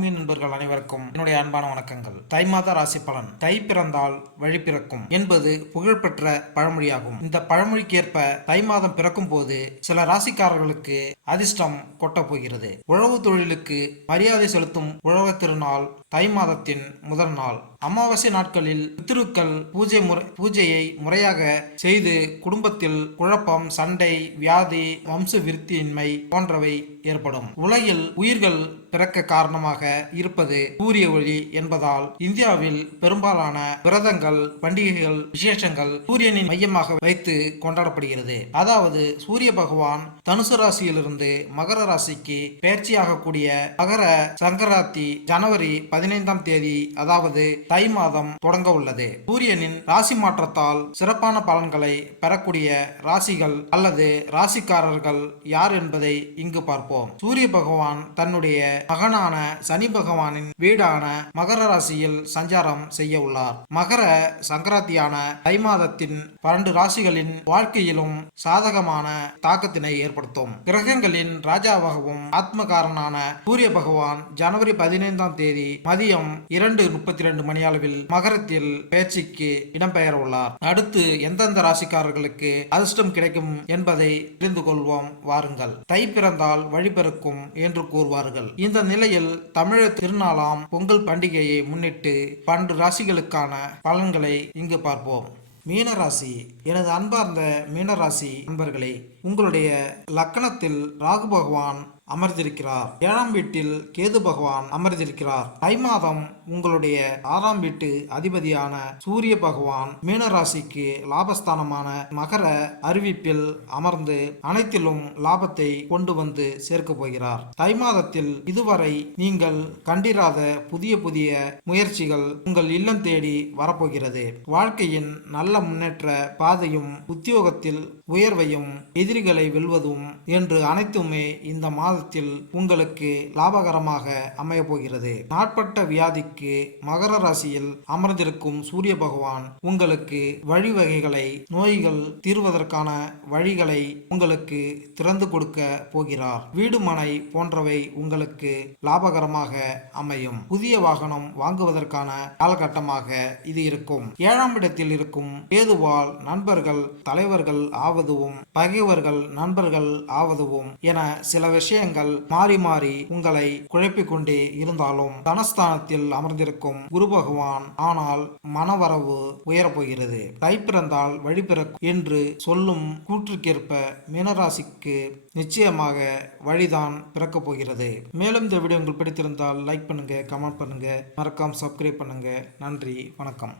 ஆன்மீக நண்பர்கள் அனைவருக்கும் என்னுடைய அன்பான வணக்கங்கள். தை மாத ராசி பலன். தை பிறந்தால் வழி பிறக்கும் என்பது புகழ்பெற்ற பழமொழியாகும். இந்த பழமொழிக்கு ஏற்ப தை மாதம் பிறக்கும் போது சில ராசிக்காரர்களுக்கு அதிர்ஷ்டம் கொட்ட போகிறது. உழவு தொழிலுக்கு மரியாதை செலுத்தும் உழவர் திருநாள் தை மாதத்தின் முதல் நாள். அமாவாசை நாட்களில் பித்ருக்கள் பூஜையை முறையாக செய்து குடும்பத்தில் குழப்பம், சண்டை, வியாதி, வம்ச விருத்தியின்மை போன்றவை ஏற்படும். உலகில் உயிர்கள் பிறக்க காரணமாக இருப்பது சூரிய ஒளி என்பதால் இந்தியாவில் பெரும்பாலான விரதங்கள், பண்டிகைகள், விசேஷங்கள் சூரியனின் மையமாக வைத்து கொண்டாடப்படுகிறது. அதாவது சூரிய பகவான் தனுசு ராசியிலிருந்து மகர ராசிக்கு பெயர்ச்சியாகக்கூடிய மகர சங்கராந்தி ஜனவரி 15ஆம் தேதி, அதாவது தை மாதம் தொடங்க உள்ளது. சூரியனின் ராசி மாற்றத்தால் சிறப்பான பலன்களை பெறக்கூடிய ராசிகள் அல்லது ராசிக்காரர்கள் யார் என்பதை இங்கு பார்ப்போம். சூரிய பகவான் தன்னுடைய மகனான சனி பகவானின் வீடான மகர ராசியில் சஞ்சாரம் செய்ய உள்ளார். மகர சங்கராந்தியான தை மாதத்தின் 12 ராசிகளின் வாழ்க்கையிலும் சாதகமான தாக்கத்தினை ஏற்படுத்தும். கிரகங்களின் ராஜாவாகவும் ஆத்மகாரனான சூரிய பகவான் ஜனவரி 15ஆம் தேதி மதியம் 2:32 மணியளவில் மகரத்தில் பெயர்ச்சிக்கு இடம்பெயர உள்ளார். அடுத்து எந்தெந்த ராசிக்காரர்களுக்கு அதிர்ஷ்டம் கிடைக்கும் என்பதை தெரிந்து கொள்வோம் வாருங்கள். தை பிறந்தால் வழிபிறக்கும் என்று கூறுவார்கள். இந்த நிலையில் தமிழர் திருநாளாம் பொங்கல் பண்டிகையை முன்னிட்டு 12 ராசிகளுக்கான பலன்களை இங்கு பார்ப்போம். மீனராசி. எனது அன்பார்ந்த மீனராசி நண்பர்களே, உங்களுடைய லக்கணத்தில் ராகு பகவான் அமர்ந்திருக்கிறார். 7ஆம் வீட்டில் கேது பகவான் அமர்ந்திருக்கிறார். தை மாதம் உங்களுடைய 6ஆம் வீட்டு அதிபதியான சூரிய பகவான் மீனராசிக்கு லாபஸ்தானமான மகர அறிவிப்பில் அமர்ந்து அனைத்திலும் லாபத்தை கொண்டு வந்து சேர்க்க போகிறார். தை மாதத்தில் இதுவரை நீங்கள் கண்டிராத புதிய புதிய முயற்சிகள் உங்கள் இல்லம் தேடி வரப்போகிறது. வாழ்க்கையின் நல்ல முன்னேற்ற பாதையும் உத்தியோகத்தில் உயர்வையும் எதிரிகளை வெல்வதும் என்று அனைத்துமே இந்த மாதத்தில் உங்களுக்கு லாபகரமாக அமைய போகிறது. நாட்பட்ட வியாதிக்கு மகர ராசியில் அமர்ந்திருக்கும் சூரிய பகவான் உங்களுக்கு வழிவகைகளை, நோய்கள் தீர்வதற்கான வழிகளை உங்களுக்கு திறந்து கொடுக்க போகிறார். வீடு, மனை போன்றவை உங்களுக்கு லாபகரமாக அமையும். புதிய வாகனம் வாங்குவதற்கான காலகட்டமாக இது இருக்கும். 7ஆம் இடத்தில் இருக்கும் கேதுவால் நண்பர்கள் தலைவர்கள் ஆவதும் பகைவர்கள் நண்பர்கள் ஆவதும் என சில விஷயங்கள் மாறி மாறி உங்களை குழப்பிக் கொண்டே இருந்தாலும் தனஸ்தானத்தில் அமர்ந்திருக்கும் குரு பகவான் ஆனால் மனவரவு உயரப்போகிறது. தை பிறந்தால் வழி பிறக்கும் என்று சொல்லும் கூற்றுக்கேற்ப மீனராசிக்கு நிச்சயமாக வழிதான் பிறக்கப் போகிறது. மேலும் இந்த வீடியோ உங்களுக்கு பிடித்திருந்தால் லைக் பண்ணுங்க, கமெண்ட் பண்ணுங்க, மறக்காம சப்ஸ்கிரைப் பண்ணுங்க. நன்றி, வணக்கம்.